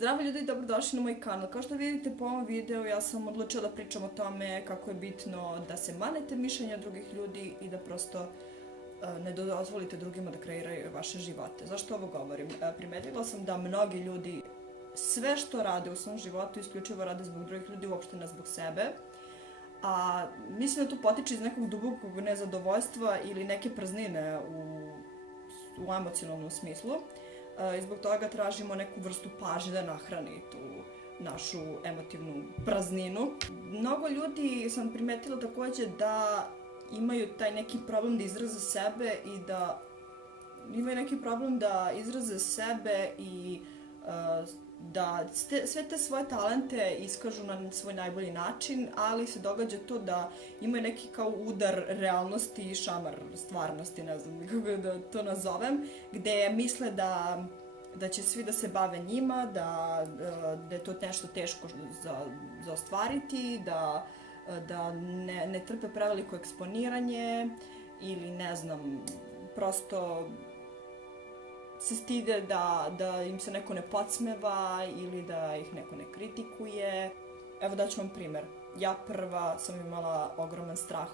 Zdravo ljudi i dobrodošli na moj kanal. Kao što vidite po ovom videu, ja sam odlučila da pričam o tome kako je bitno da se manete mišljenja drugih ljudi i da prosto ne dozvolite drugima da kreiraju vaše živote. Zašto ovo govorim? Primetila sam da mnogi ljudi sve što rade u svom životu isključivo rade zbog drugih ljudi, uopšte ne zbog sebe. A mislim da to potiče iz nekog dubokog nezadovoljstva ili neke praznine u emocionalnom smislu. I zbog toga tražimo neku vrstu pažnje da nahrani tu našu emotivnu prazninu. Mnogo ljudi sam primetila takođe da imaju taj neki problem da izraze sebe i da imaju neki problem da izraze sebe i da sve te svoje talente iskažu na svoj najbolji način, ali se događa to da imaju neki kao udar realnosti i šamar stvarnosti, ne znam kako da to nazovem, gde misle da će svi da se bave njima, da je to nešto teško za ostvariti, da ne trpe preveliko eksponiranje ili ne znam, prosto se stide da im se neko ne podsmeva ili da ih neko ne kritikuje. Evo daću vam primer. Ja prva sam imala ogroman strah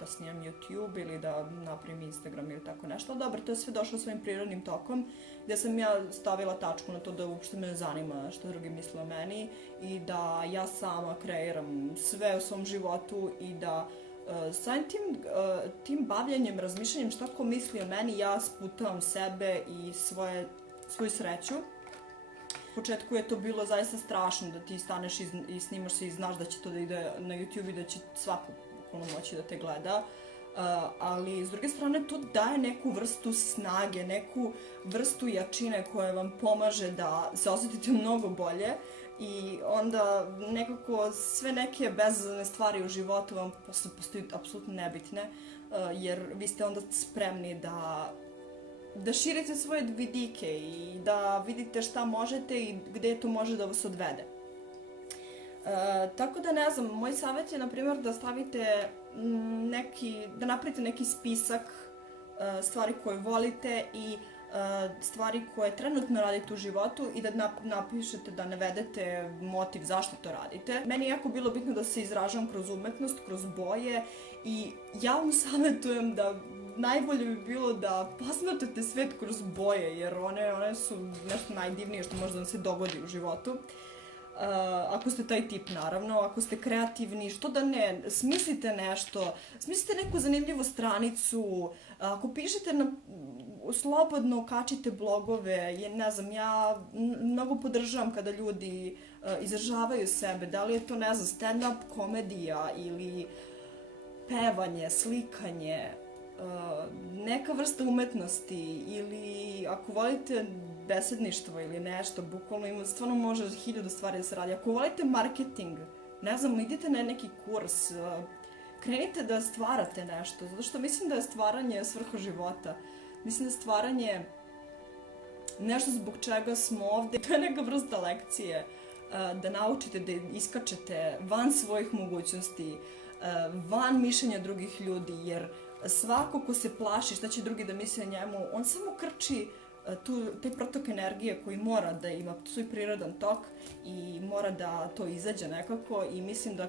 da snimam YouTube ili da napravim Instagram ili tako nešto. Dobro, to je sve došlo svojim prirodnim tokom, gde sam ja stavila tačku na to da uopšte me ne zanima što drugi misle o meni i da ja sama kreiram sve u svom životu i da samim tim bavljanjem, razmišljanjem šta ko misli o meni, ja sputavam sebe i svoju sreću. U početku je to bilo zaista strašno da ti staneš i snimaš se i znaš da će to da ide na YouTube i da će svako moći da te gleda. Ali s druge strane to daje neku vrstu snage, neku vrstu jačine koja vam pomaže da se osjetite mnogo bolje i onda nekako sve neke bezazlene stvari u životu vam postaju apsolutno nebitne, jer vi ste onda spremni da širite svoje vidike i da vidite šta možete i gde to može da vas odvede. Tako da ne znam, moj savjet je na primjer da stavite da napravite neki spisak stvari koje volite i stvari koje trenutno radite u životu i da napišete, da navedete motiv zašto to radite. Meni je jako bilo bitno da se izražavam kroz umetnost, kroz boje i ja vam savjetujem da najbolje bi bilo da posmatrate svet kroz boje, jer one su nešto najdivnije što može da vam se dogodi u životu. Ako ste taj tip, naravno, ako ste kreativni, što da ne, smislite nešto, smislite neku zanimljivu stranicu, ako pišete slobodno, kačite blogove, ne znam, ja mnogo podržavam kada ljudi izražavaju sebe, da li je to, ne znam, stand-up komedija ili pevanje, slikanje, neka vrsta umetnosti ili ako volite besedništvo ili nešto, bukvalno stvarno može 1000 stvari da se radi. Ako volite marketing, ne znam, idite na neki kurs, krenite da stvarate nešto, zato što mislim da je stvaranje svrha života. Mislim da je stvaranje nešto zbog čega smo ovde. To je neka vrsta lekcije, da naučite da iskačete van svojih mogućnosti, van mišljenja drugih ljudi, jer svako ko se plaši šta će drugi da misle o njemu, on samo krči taj protok energije koji mora da ima svoj prirodan tok i mora da to izađe nekako i mislim da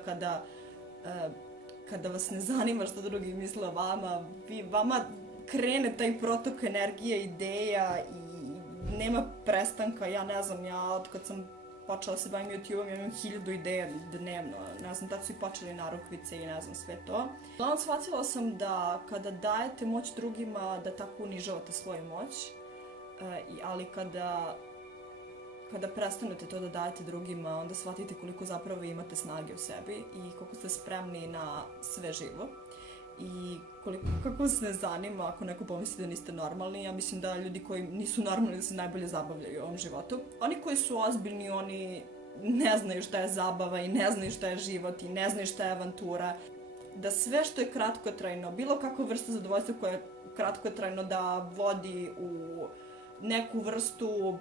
kada vas ne zanima što drugi misle o vama krene taj protok energije, ideja i nema prestanka. Ja ne znam, od kad sam počela se bavim YouTube-om, ja imam 1000 ideja dnevno, ne znam, tad su i počeli narukvice i ne znam sve to. Uglavnom, shvatila sam da kada dajete moć drugima, da tako unižavate svoju moć, ali kada prestanete to da dajete drugima, onda shvatite koliko zapravo imate snage u sebi i koliko ste spremni na sve živo. I kako vas ne zanima ako neko pomisli da niste normalni, ja mislim da ljudi koji nisu normalni da se najbolje zabavljaju u ovom životu. Oni koji su ozbiljni, oni ne znaju šta je zabava i ne znaju šta je život i ne znaju šta je avantura. Da sve što je kratkotrajno, bilo kakva vrsta zadovoljstva koja je kratkotrajno, da vodi u neku vrstu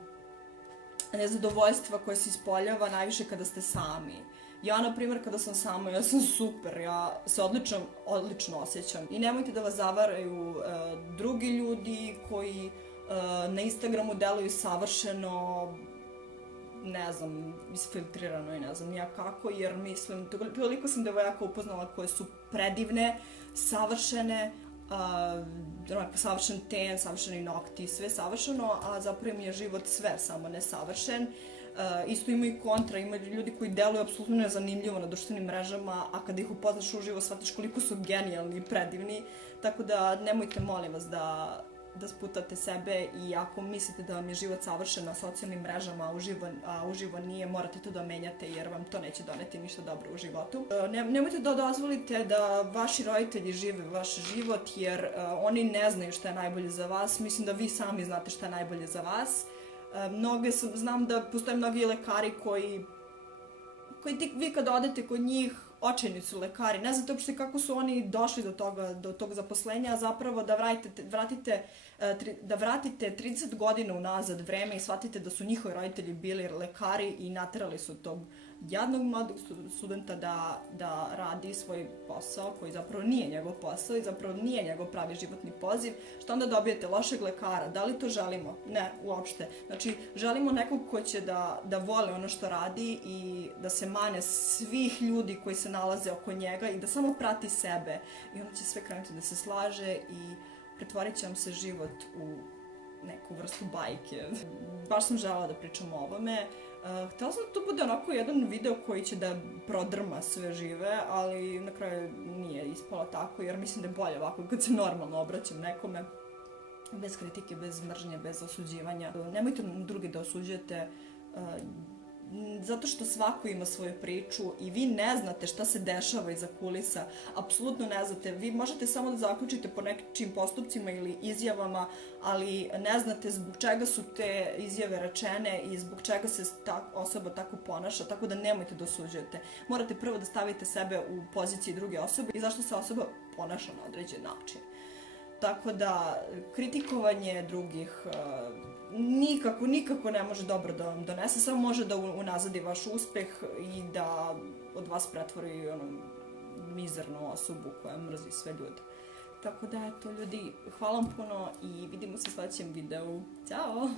nezadovoljstva koje se ispoljava najviše kada ste sami. Ja, na primjer, kada sam sama, ja sam super, ja se odlično osjećam. I nemojte da vas zavaraju drugi ljudi koji na Instagramu deluju savršeno, ne znam, isfiltrirano i ne znam ja kako, jer mislim, toliko sam devojaka upoznala koje su predivne, savršene, savršen ten, savršeni nokti, sve savršeno, a zapravo mi je život sve samo nesavršen. Isto ima i kontra, ima ljudi koji deluju apsolutno nezanimljivo na društvenim mrežama, a kada ih upoznaš uživo shvatiš koliko su genijalni i predivni, tako da nemojte, molim vas, da sputate sebe i ako mislite da vam je život savršen na socijalnim mrežama, a uživo nije, morate to da menjate jer vam to neće doneti ništa dobro u životu. Nemojte da dozvolite da vaši roditelji žive vaš život jer oni ne znaju šta je najbolje za vas, mislim da vi sami znate šta je najbolje za vas. Znam da postoje mnogi lekari koji vi kad odete kod njih, očajni su lekari, ne znate uopšte kako su oni došli do tog zaposlenja, a zapravo da vratite 30 godina unazad vreme i shvatite da su njihovi roditelji bili lekari i naterali su tog jadnog mladog studenta da radi svoj posao koji zapravo nije njegov posao i zapravo nije njegov pravi životni poziv. Što onda dobijete? Lošeg lekara. Da li to želimo? Ne, uopšte. Znači, želimo nekog ko će da voli ono što radi i da se mane svih ljudi koji se nalaze oko njega i da samo prati sebe. I onda će sve krenuti da se slaže i pretvorit će vam se život u neku vrstu bajke. Baš sam želela da pričam o ovome. Htela sam da to bude onako jedan video koji će da prodrma sve žive, ali na kraju nije ispalo tako, jer mislim da je bolje ovako kad se normalno obraćam nekome. Bez kritike, bez mržnje, bez osuđivanja. Nemojte drugi da osuđujete, zato što svako ima svoju priču i vi ne znate šta se dešava iza kulisa, apsolutno ne znate. Vi možete samo da zaključite po nekim postupcima ili izjavama, ali ne znate zbog čega su te izjave rečene i zbog čega se ta osoba tako ponaša, tako da nemojte da osuđujete. Morate prvo da stavite sebe u poziciji druge osobe i zašto se osoba ponaša na određen način. Tako da, kritikovanje drugih nikako ne može dobro da vam donese, samo može da unazadi vaš uspeh i da od vas pretvori mizernu osobu koja mrzi sve ljude. Tako da, eto ljudi, hvala vam puno i vidimo se u sledećem videu. Ćao!